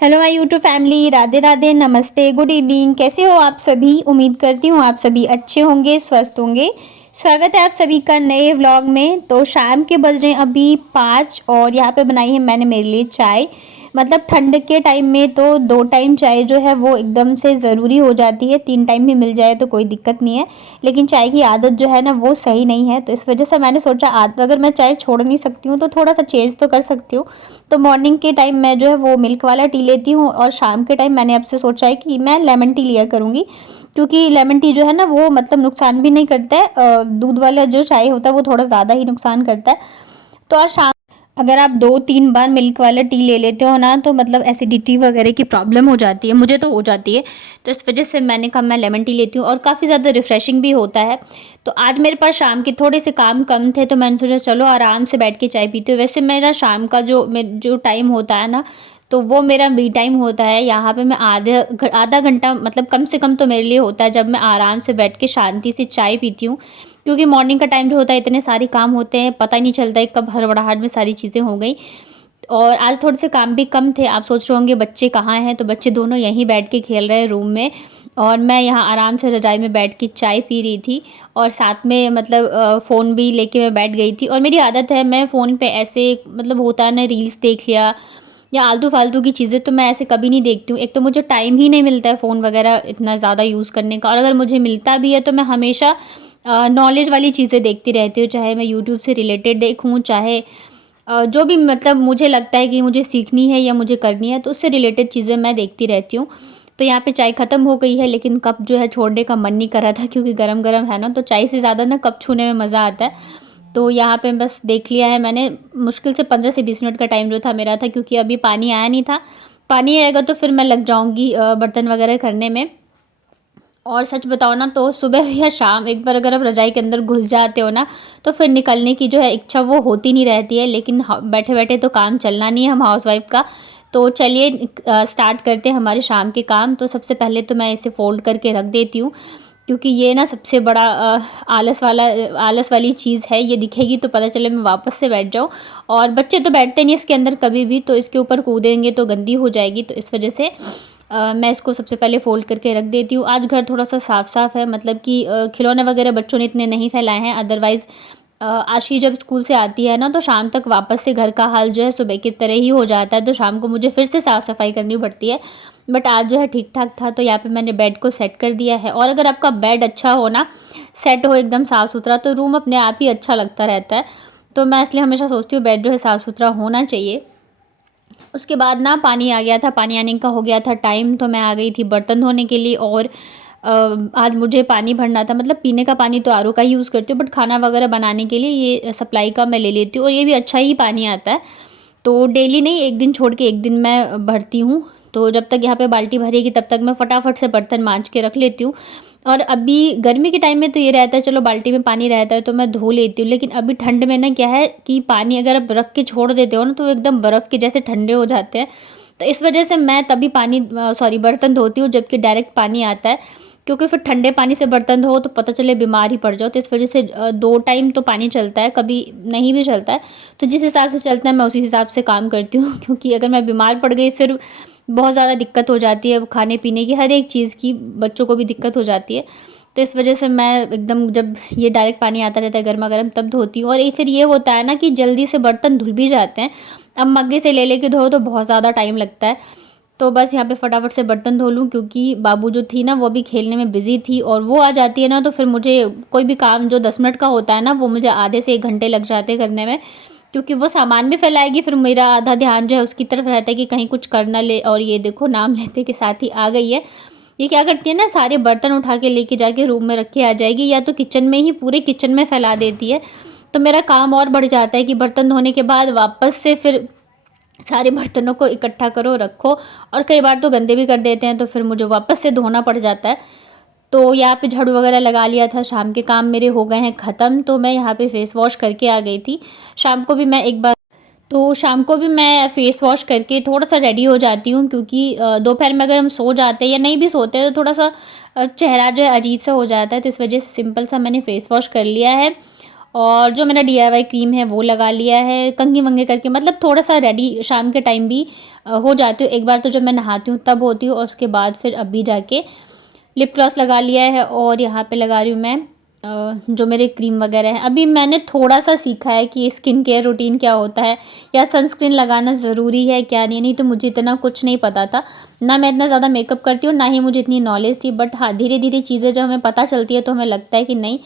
Hello my YouTube family, Radhe Radhe, नमस्ते, good evening. कैसे हो आप सभी? उम्मीद करती हूँ आप सभी अच्छे होंगे, स्वस्थ होंगे। स्वागत है आप सभी का नए व्लॉग में। तो शाम के बज रहे हैं अभी 5 और यहाँ पे बनाई है मैंने मेरे लिए चाय। मतलब ठंड के टाइम में तो 2 टाइम चाय जो है वो एकदम से ज़रूरी हो जाती है। 3 टाइम भी मिल जाए तो कोई दिक्कत नहीं है, लेकिन चाय की आदत जो है ना वो सही नहीं है। तो इस वजह से मैंने सोचा आज अगर मैं चाय छोड़ नहीं सकती हूँ तो थोड़ा सा चेंज तो कर सकती हूँ। तो मॉर्निंग के टाइम मैं जो है वो मिल्क वाला टी लेती हूँ और शाम के टाइम मैंने आपसे सोचा है कि मैं लेमन टी लिया करूँगी, क्योंकि लेमन टी जो है ना वो मतलब नुकसान भी नहीं करता है। दूध वाला जो चाय होता है वो थोड़ा ज़्यादा ही नुकसान करता है। तो आज शाम अगर आप 2-3 बार मिल्क वाला टी ले लेते हो ना तो मतलब एसिडिटी वगैरह की प्रॉब्लम हो जाती है, मुझे तो हो जाती है। तो इस वजह से मैंने कहा मैं लेमन टी लेती हूँ और काफ़ी ज़्यादा रिफ़्रेशिंग भी होता है। तो आज मेरे पास शाम के थोड़े से काम कम थे तो मैंने सोचा चलो आराम से बैठ के चाय पीते हो। वैसे मेरा शाम का जो टाइम होता है ना तो वो मेरा मी टाइम होता है। यहाँ पे मैं आधा घंटा मतलब कम से कम तो मेरे लिए होता है जब मैं आराम से बैठ के शांति से चाय पीती हूँ। क्योंकि मॉर्निंग का टाइम जो होता है इतने सारे काम होते हैं, पता ही नहीं चलता है कब हड़बड़ाहट में सारी चीज़ें हो गई। और आज थोड़े से काम भी कम थे। आप सोच रहे होंगे बच्चे कहाँ हैं, तो बच्चे दोनों यहीं बैठ के खेल रहे हैं रूम में और मैं यहाँ आराम से रज़ाई में बैठ के चाय पी रही थी और साथ में मतलब फ़ोन भी लेके मैं बैठ गई थी। और मेरी आदत है मैं फ़ोन पे ऐसे मतलब होता है ना रील्स देख लिया या आलतू फालतू की चीज़ें, तो मैं ऐसे कभी नहीं देखती हूँ। एक तो मुझे टाइम ही नहीं मिलता है फ़ोन वगैरह इतना ज़्यादा यूज़ करने का, और अगर मुझे मिलता भी है तो मैं हमेशा नॉलेज वाली चीज़ें देखती रहती हूँ, चाहे मैं यूट्यूब से रिलेटेड देखूँ, चाहे जो भी मतलब मुझे लगता है कि मुझे सीखनी है या मुझे करनी है तो उससे रिलेटेड चीज़ें मैं देखती रहती हूँ। तो यहाँ पे चाय ख़त्म हो गई है लेकिन कप जो है छोड़ने का मन नहीं कर रहा था, क्योंकि गरम गरम है ना तो चाय से ज़्यादा ना कप छूने में मज़ा आता है। तो यहाँ पे बस देख लिया है मैंने। मुश्किल से 15 से 20 मिनट का टाइम जो था मेरा था, क्योंकि अभी पानी आया नहीं था। पानी आएगा तो फिर मैं लग जाऊँगी बर्तन वगैरह करने में। और सच बताओ ना तो सुबह या शाम एक बार अगर आप रज़ाई के अंदर घुस जाते हो ना तो फिर निकलने की जो है इच्छा वो होती नहीं रहती है। लेकिन बैठे बैठे तो काम चलना नहीं है हम हाउसवाइफ का। तो चलिए स्टार्ट करते हैं हमारे शाम के काम। तो सबसे पहले तो मैं इसे फ़ोल्ड करके रख देती हूँ, क्योंकि ये ना सबसे बड़ा आलस वाली चीज़ है। ये दिखेगी तो पता चले मैं वापस से बैठ जाऊँ, और बच्चे तो बैठते नहीं इसके अंदर कभी भी, तो इसके ऊपर कूदेंगे तो गंदी हो जाएगी। तो इस वजह से मैं इसको सबसे पहले फ़ोल्ड करके रख देती हूँ। आज घर थोड़ा-सा साफ-साफ है, मतलब कि खिलौने वगैरह बच्चों ने इतने नहीं फैलाए हैं। अदरवाइज़ आशी जब स्कूल से आती है ना तो शाम तक वापस से घर का हाल जो है सुबह की तरह ही हो जाता है, तो शाम को मुझे फिर से साफ़-सफ़ाई करनी पड़ती है। बट आज जो है ठीक-ठाक था, तो यहाँ पे मैंने बेड को सेट कर दिया है। और अगर आपका बेड अच्छा हो ना, सेट हो एकदम साफ़-सुथरा, तो रूम अपने आप ही अच्छा लगता रहता है। तो मैं इसलिए हमेशा सोचती हूँ बेड जो है साफ़-सुथरा होना चाहिए। उसके बाद ना पानी आ गया था, पानी आने का हो गया था टाइम, तो मैं आ गई थी बर्तन धोने के लिए। और आज मुझे पानी भरना था। मतलब पीने का पानी तो आरओ का ही यूज़ करती हूँ, बट खाना वगैरह बनाने के लिए ये सप्लाई का मैं ले लेती हूँ, और ये भी अच्छा ही पानी आता है। तो डेली नहीं, एक दिन छोड़ के एक दिन मैं भरती हूँ। तो जब तक यहाँ पे बाल्टी भरेगी तब तक मैं फटाफट से बर्तन मांज के रख लेती हूँ। और अभी गर्मी के टाइम में तो ये रहता है चलो बाल्टी में पानी रहता है तो मैं धो लेती हूँ, लेकिन अभी ठंड में ना क्या है कि पानी अगर आप रख के छोड़ देते हो ना तो वो एकदम बर्फ़ के जैसे ठंडे हो जाते हैं। तो इस वजह से मैं तभी बर्तन धोती हूँ जबकि डायरेक्ट पानी आता है, क्योंकि फिर ठंडे पानी से बर्तन धो तो पता चले बीमार ही पड़ जाओ। तो इस वजह से 2 टाइम तो पानी चलता है, कभी नहीं भी चलता है। तो जिस हिसाब से चलता है मैं उसी हिसाब से काम करती हूँ क्योंकि अगर मैं बीमार पड़ गई फिर बहुत ज़्यादा दिक्कत हो जाती है, खाने पीने की हर एक चीज़ की, बच्चों को भी दिक्कत हो जाती है। तो इस वजह से मैं एकदम जब ये डायरेक्ट पानी आता रहता है गर्मा-गर्म तब धोती हूँ। और फिर ये होता है ना कि जल्दी से बर्तन धुल भी जाते हैं। अब मग्गे से ले लेके धो तो बहुत ज़्यादा टाइम लगता है। तो बस यहाँ पे फटाफट से बर्तन धो लूँ, क्योंकि बाबू जो थी ना वो भी खेलने में बिज़ी थी, और वो आ जाती है ना तो फिर मुझे कोई भी काम जो 10 मिनट का होता है ना वो मुझे आधे से 1 घंटे लग जाते हैं करने में। क्योंकि वो सामान भी फैलाएगी, फिर मेरा आधा ध्यान जो है उसकी तरफ रहता है कि कहीं कुछ कर ना ले। और ये देखो नाम लेते के साथ ही आ गई है। ये क्या करती है ना, सारे बर्तन उठा के लेके जाके रूम में रख के आ जाएगी, या तो किचन में ही पूरे किचन में फैला देती है। तो मेरा काम और बढ़ जाता है कि बर्तन धोने के बाद वापस से फिर सारे बर्तनों को इकट्ठा करो रखो, और कई बार तो गंदे भी कर देते हैं तो फिर मुझे वापस से धोना पड़ जाता है। तो यहाँ पे झाड़ू वगैरह लगा लिया था, शाम के काम मेरे हो गए हैं ख़त्म। तो मैं यहाँ पे फेस वॉश करके आ गई थी। शाम को भी मैं एक बार तो शाम को भी मैं फ़ेस वॉश करके थोड़ा-सा रेडी हो जाती हूँ, क्योंकि दोपहर में अगर हम सो जाते हैं या नहीं भी सोते हैं तो थोड़ा-सा चेहरा जो है अजीब-सा हो जाता है। तो इस वजह से सिंपल सा मैंने फ़ेस वॉश कर लिया है। और जो मेरा डीआईवाई क्रीम है वो लगा लिया है कंघी वंघी करके, मतलब थोड़ा सा रेडी शाम के टाइम भी हो जाती हूँ। एक बार तो जब मैं नहाती हूँ तब होती हूँ, और उसके बाद फिर अभी जाके लिप ग्लॉस लगा लिया है। और यहाँ पे लगा रही हूँ मैं जो मेरे क्रीम वगैरह है। अभी मैंने थोड़ा सा सीखा है कि स्किन केयर रूटीन क्या होता है, या सनस्क्रीन लगाना ज़रूरी है क्या नहीं तो मुझे इतना कुछ नहीं पता था। ना मैं इतना ज़्यादा मेकअप करती हूँ, ना ही मुझे इतनी नॉलेज थी। बट हाँ, धीरे धीरे चीज़ें जब हमें पता चलती है तो हमें लगता है कि नहीं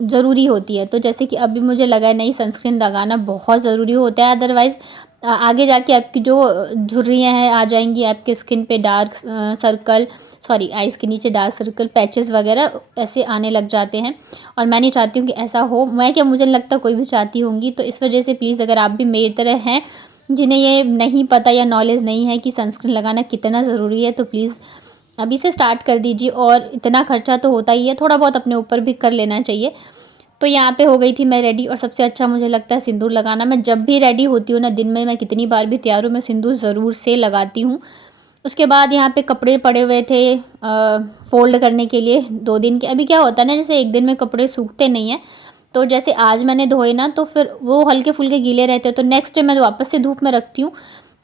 ज़रूरी होती है। तो जैसे कि अभी मुझे लगा है नहीं, सनस्क्रीन लगाना बहुत ज़रूरी होता है, अदरवाइज़ आगे जाके आपकी जो झुर्रियाँ हैं आ जाएंगी आपके स्किन पे, डार्क सर्कल, सॉरी आइज़ के नीचे डार्क सर्कल, पैचेस वगैरह ऐसे आने लग जाते हैं। और मैं नहीं चाहती हूँ कि ऐसा हो। मैं क्या, मुझे नहीं लगता कोई भी चाहती होंगी। तो इस वजह से प्लीज़, अगर आप भी मेरी तरह हैं जिन्हें ये नहीं पता या नॉलेज नहीं है कि सनस्क्रीन लगाना कितना ज़रूरी है, तो प्लीज़ अभी से स्टार्ट कर दीजिए। और इतना खर्चा तो होता ही है, थोड़ा बहुत अपने ऊपर भी कर लेना चाहिए। तो यहाँ पे हो गई थी मैं रेडी। और सबसे अच्छा मुझे लगता है सिंदूर लगाना। मैं जब भी रेडी होती हूँ ना, दिन में मैं कितनी बार भी तैयार हूँ, मैं सिंदूर ज़रूर से लगाती हूँ। उसके बाद यहाँ पे कपड़े पड़े हुए थे फ़ोल्ड करने के लिए 2 दिन के। अभी क्या होता है ना, जैसे एक दिन में कपड़े सूखते नहीं हैं, तो जैसे आज मैंने धोए ना तो फिर वो हल्के फुल्के गीले रहते हैं, तो नेक्स्ट डे मैं वापस से धूप में रखती हूँ।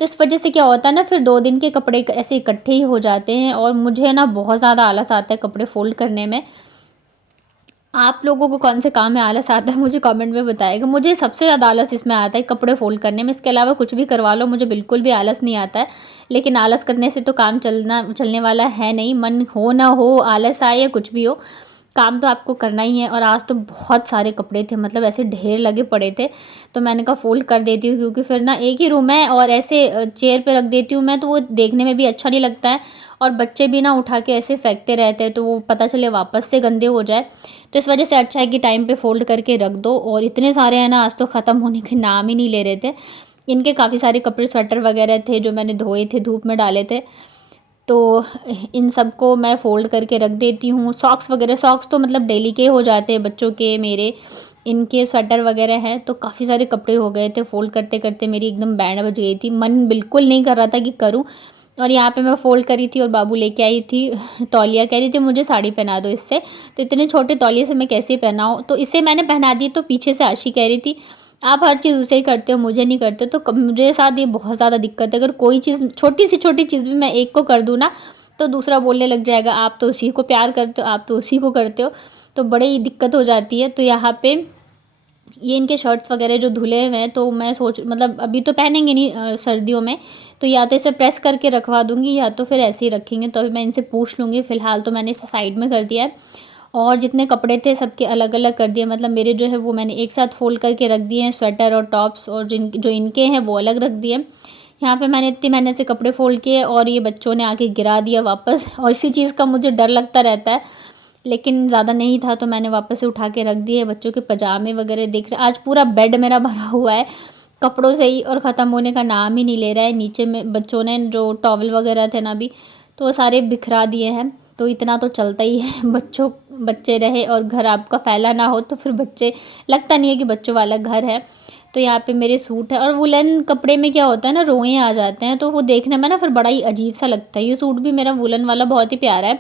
तो इस वजह से क्या होता है ना, फिर 2 दिन के कपड़े ऐसे इकट्ठे ही हो जाते हैं। और मुझे ना बहुत ज़्यादा आलस आता है कपड़े फ़ोल्ड करने में। आप लोगों को कौन से काम में आलस आता है मुझे कमेंट में बताइएगा। मुझे सबसे ज़्यादा आलस इसमें आता है कपड़े फ़ोल्ड करने में। इसके अलावा कुछ भी करवा लो, मुझे बिल्कुल भी आलस नहीं आता है। लेकिन आलस करने से तो काम चलने वाला है नहीं। मन हो ना हो, आलस आए या कुछ भी हो, काम तो आपको करना ही है। और आज तो बहुत सारे कपड़े थे, मतलब ऐसे ढेर लगे पड़े थे। तो मैंने कहा फ़ोल्ड कर देती हूँ, क्योंकि फिर ना एक ही रूम है और ऐसे चेयर पे रख देती हूँ मैं, तो वो देखने में भी अच्छा नहीं लगता है। और बच्चे भी ना उठा के ऐसे फेंकते रहते हैं, तो वो पता चले वापस से गंदे हो जाए। तो इस वजह से अच्छा है कि टाइम पे फ़ोल्ड करके रख दो। और इतने सारे हैं ना, आज तो ख़त्म होने के नाम ही नहीं ले रहे थे। इनके काफ़ी सारे कपड़े, स्वेटर वगैरह थे जो मैंने धोए थे, धूप में डाले थे। तो इन सबको मैं फ़ोल्ड करके रख देती हूँ। सॉक्स वगैरह, सॉक्स तो मतलब डेली के हो जाते हैं बच्चों के, मेरे, इनके स्वेटर वगैरह हैं। तो काफ़ी सारे कपड़े हो गए थे फ़ोल्ड करते करते, मेरी एकदम बैंड बज गई थी। मन बिल्कुल नहीं कर रहा था कि करूँ। और यहाँ पे मैं फ़ोल्ड करी थी और बाबू लेके आई थी तौलिया, कह रही थी मुझे साड़ी पहना दो इससे। तो इतने छोटे तौलिए से मैं कैसे पहनाऊँ, तो इसे मैंने पहना दी। तो पीछे से आशी कह रही थी आप हर चीज़ उसे ही करते हो, मुझे नहीं करते। तो मुझे साथ ये बहुत ज़्यादा दिक्कत है, अगर कोई चीज़ छोटी सी छोटी चीज़ भी मैं एक को कर दूँ ना, तो दूसरा बोलने लग जाएगा आप तो उसी को प्यार करते हो, आप तो उसी को करते हो। तो बड़ी ही दिक्कत हो जाती है। तो यहाँ पे ये इनके शर्ट्स वगैरह जो धुले हुए हैं, तो मैं सोच, मतलब अभी तो पहनेंगे नहीं सर्दियों में, तो या तो इसे प्रेस करके रखवा दूंगी या तो फिर ऐसे ही रखेंगे। तो अभी मैं इनसे पूछ लूँगी। फ़िलहाल तो मैंने इसे साइड में कर दिया है। और जितने कपड़े थे सबके अलग अलग कर दिए, मतलब मेरे जो है वो मैंने एक साथ फ़ोल्ड करके रख दिए हैं, स्वेटर और टॉप्स, और जो इनके हैं वो अलग रख दिए। यहाँ पे मैंने इतनी मेहनत से कपड़े फ़ोल्ड किए और ये बच्चों ने आके गिरा दिया वापस। और इसी चीज़ का मुझे डर लगता रहता है, लेकिन ज़्यादा नहीं था तो मैंने वापस से उठा के रख दिए। बच्चों के पजामे वगैरह देख रहे, आज पूरा बेड मेरा भरा हुआ है कपड़ों से ही, और ख़त्म होने का नाम ही नहीं ले रहा है। नीचे में बच्चों ने जो टॉवल वगैरह थे ना अभी, तो वो सारे बिखरा दिए हैं। तो इतना तो चलता ही है बच्चे रहे और घर आपका फैला ना हो, तो फिर बच्चे, लगता नहीं है कि बच्चों वाला घर है। तो यहाँ पे मेरे सूट है, और वुलन कपड़े में क्या होता है ना, रोए आ जाते हैं, तो वो देखने में ना फिर बड़ा ही अजीब सा लगता है। ये सूट भी मेरा वुलन वाला बहुत ही प्यारा है,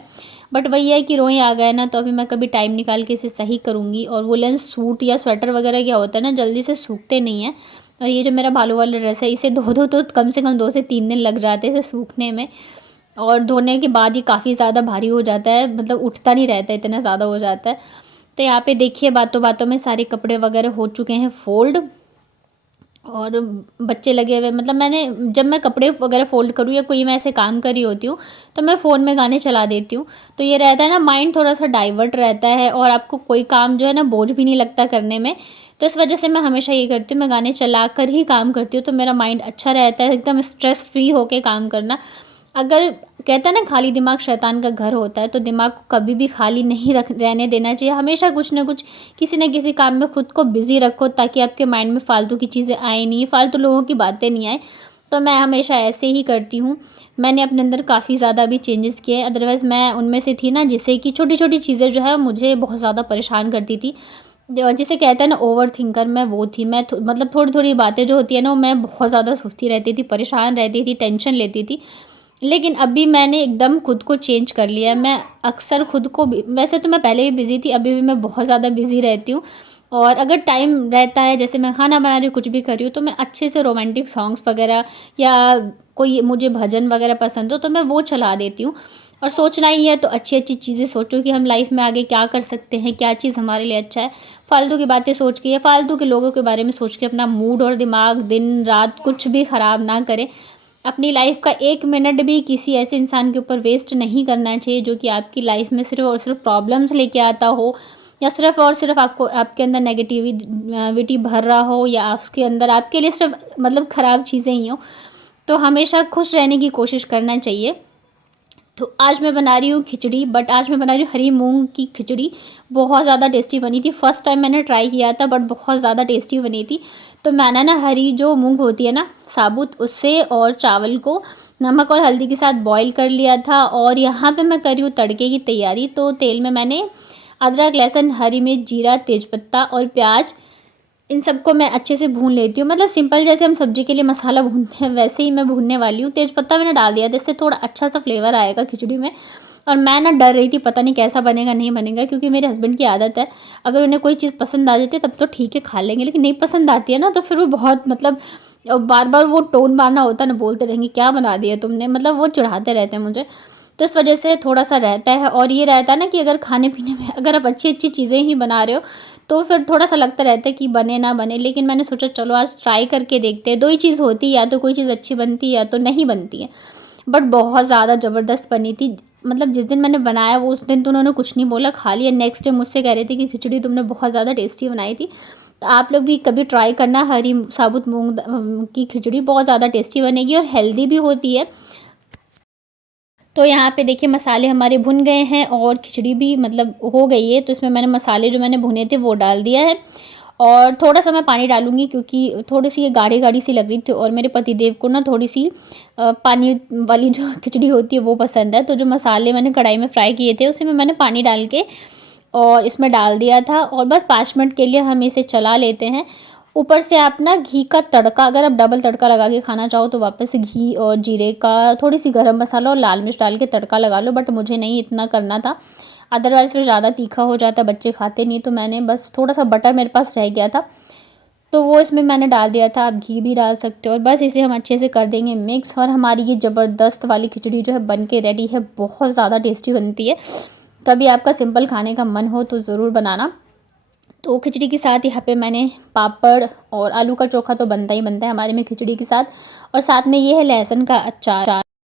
बट वही है कि रोए आ गए ना, तो अभी मैं कभी टाइम निकाल के इसे सही करूँगी। और वुलन सूट या स्वेटर वगैरह क्या होता है ना, जल्दी से सूखते नहीं हैं। और ये जो मेरा भालू वाला ड्रेस है, इसे धो दो तो कम से कम 2 से 3 दिन लग जाते हैं इसे सूखने में। और धोने के बाद ये काफ़ी ज़्यादा भारी हो जाता है, मतलब उठता नहीं रहता, इतना ज़्यादा हो जाता है। तो यहाँ पे देखिए बातों बातों में सारे कपड़े वगैरह हो चुके हैं फ़ोल्ड। और बच्चे लगे हुए, मतलब मैंने, जब मैं कपड़े वगैरह फ़ोल्ड करूँ या कोई मैं ऐसे काम कर रही होती हूँ, तो मैं फ़ोन में गाने चला देती हूँ। तो ये रहता है ना, माइंड थोड़ा सा डाइवर्ट रहता है और आपको कोई काम जो है ना बोझ भी नहीं लगता करने में। तो इस वजह से मैं हमेशा ये करती हूँ, मैं गाने चला कर ही काम करती हूँ, तो मेरा माइंड अच्छा रहता है, एकदम स्ट्रेस फ्री होके काम करना। अगर, कहते हैं ना खाली दिमाग शैतान का घर होता है, तो दिमाग को कभी भी खाली नहीं रहने देना चाहिए। हमेशा कुछ ना कुछ, किसी न किसी काम में खुद को बिज़ी रखो, ताकि आपके माइंड में फालतू की चीज़ें आए नहीं, फालतू लोगों की बातें नहीं आए। तो मैं हमेशा ऐसे ही करती हूँ। मैंने अपने अंदर काफ़ी ज़्यादा भी चेंजेस किए, अदरवाइज़ मैं उनमें से थी ना जिसे कि छोटी छोटी चीज़ें जो है मुझे बहुत ज़्यादा परेशान करती थी। जिसे कहते हैं ना ओवर थिंकर, मैं वो थी। मैं मतलब थोड़ी थोड़ी बातें जो होती है ना, वो मैं बहुत ज़्यादा सोचती रहती थी, परेशान रहती थी, टेंशन लेती थी। लेकिन अभी मैंने एकदम खुद को चेंज कर लिया है। मैं अक्सर खुद को वैसे तो मैं पहले भी बिज़ी थी, अभी भी मैं बहुत ज़्यादा बिज़ी रहती हूँ। और अगर टाइम रहता है, जैसे मैं खाना बना रही हूँ, कुछ भी कर रही हूँ, तो मैं अच्छे से रोमांटिक सॉन्ग्स वगैरह या कोई मुझे भजन वगैरह पसंद हो तो मैं वो चला देती हूँ। और सोचना ही है तो अच्छी अच्छी चीज़ें सोचो कि हम लाइफ में आगे क्या कर सकते हैं, क्या चीज़ हमारे लिए अच्छा है। फालतू की बातें सोच के या फालतू के लोगों के बारे में सोच के अपना मूड और दिमाग दिन रात कुछ भी ख़राब ना करें। अपनी लाइफ का 1 मिनट भी किसी ऐसे इंसान के ऊपर वेस्ट नहीं करना चाहिए जो कि आपकी लाइफ में सिर्फ़ और सिर्फ प्रॉब्लम्स लेके आता हो, या सिर्फ़ और सिर्फ आपको आपके अंदर विटी भर रहा हो, या उसके अंदर आपके लिए सिर्फ मतलब ख़राब चीज़ें ही हों। तो हमेशा खुश रहने की कोशिश करना चाहिए। तो आज मैं बना रही हूँ खिचड़ी, बट आज मैं बना रही हूँ हरी मूंग की खिचड़ी। बहुत ज़्यादा टेस्टी बनी थी। फर्स्ट टाइम मैंने ट्राई किया था, बट बहुत ज़्यादा टेस्टी बनी थी। तो मैंने ना हरी जो मूंग होती है ना साबुत, उससे और चावल को नमक और हल्दी के साथ बॉईल कर लिया था। और यहाँ पे मैं कर रही हूँ तड़के की तैयारी। तो तेल में मैंने अदरक, लहसुन, हरी मिर्च, जीरा, तेज़पत्ता और प्याज, इन सबको मैं अच्छे से भून लेती हूँ। मतलब सिंपल जैसे हम सब्ज़ी के लिए मसाला भूनते हैं वैसे ही मैं भूनने वाली हूँ। तेज़पत्ता मैंने डाल दिया था, इससे थोड़ा अच्छा सा फ्लेवर आएगा खिचड़ी में। और मैं ना डर रही थी पता नहीं कैसा बनेगा, नहीं बनेगा, क्योंकि मेरे हस्बैंड की आदत है, अगर उन्हें कोई चीज़ पसंद आ जाती है तब तो ठीक है खा लेंगे, लेकिन नहीं पसंद आती है ना तो फिर वो बहुत मतलब बार बार वो टोन मारना होता है ना, बोलते रहेंगे क्या बना दिया तुमने, मतलब वो चिढ़ाते रहते हैं मुझे। तो इस वजह से थोड़ा सा रहता है। और ये रहता है ना कि अगर खाने पीने में अगर आप अच्छी अच्छी चीज़ें ही बना रहे हो तो फिर थोड़ा सा लगता रहता है कि बने ना बने। लेकिन मैंने सोचा चलो आज ट्राई करके देखते हैं। दो ही चीज़ होती है, या तो कोई चीज़ अच्छी बनती है या तो नहीं बनती है। बट बहुत ज़्यादा ज़बरदस्त बनी थी। मतलब जिस दिन मैंने बनाया वो उस दिन तो उन्होंने कुछ नहीं बोला, खा लिया। नेक्स्ट डे मुझसे कह रहे थे कि खिचड़ी तुमने बहुत ज़्यादा टेस्टी बनाई थी। तो आप लोग भी कभी ट्राई करना, हरी साबुत मूंग की खिचड़ी बहुत ज़्यादा टेस्टी बनेगी और हेल्दी भी होती है। तो यहाँ पे देखिए मसाले हमारे भुन गए हैं और खिचड़ी भी मतलब हो गई है। तो इसमें मैंने मसाले जो मैंने भुने थे वो डाल दिया है। और थोड़ा-सा मैं पानी डालूँगी क्योंकि थोड़ी-सी ये गाढ़ी-गाढ़ी सी लग रही थी और मेरे पतिदेव को ना थोड़ी-सी पानी वाली जो खिचड़ी होती है वो पसंद है। तो जो मसाले मैंने कढ़ाई में फ्राई किए थे उसी में मैंने पानी डाल के और इसमें डाल दिया था और बस 5 मिनट के लिए हम इसे चला लेते हैं। ऊपर से आप ना घी का तड़का, अगर आप डबल तड़का लगा के खाना चाहो तो वापस से घी और जीरे का, थोड़ी-सी गरम मसाला और लाल मिर्च डाल के तड़का लगा लो, बट मुझे नहीं इतना करना था। अदरवाइज़ फिर ज़्यादा तीखा हो जाता, बच्चे खाते नहीं, तो मैंने बस थोड़ा-सा बटर मेरे पास रह गया था, तो वो इसमें मैंने डाल दिया था। आप घी भी डाल सकते हो और बस इसे हम अच्छे से कर देंगे मिक्स और हमारी ये ज़बरदस्त वाली खिचड़ी जो है बन के रेडी है। बहुत ज़्यादा टेस्टी बनती है। कभी आपका सिंपल खाने का मन हो तो ज़रूर बनाना। तो खिचड़ी के साथ यहाँ पे मैंने पापड़ और आलू का चोखा तो बनता ही बनता है हमारे में खिचड़ी के साथ, और साथ में ये है लहसुन का अचार।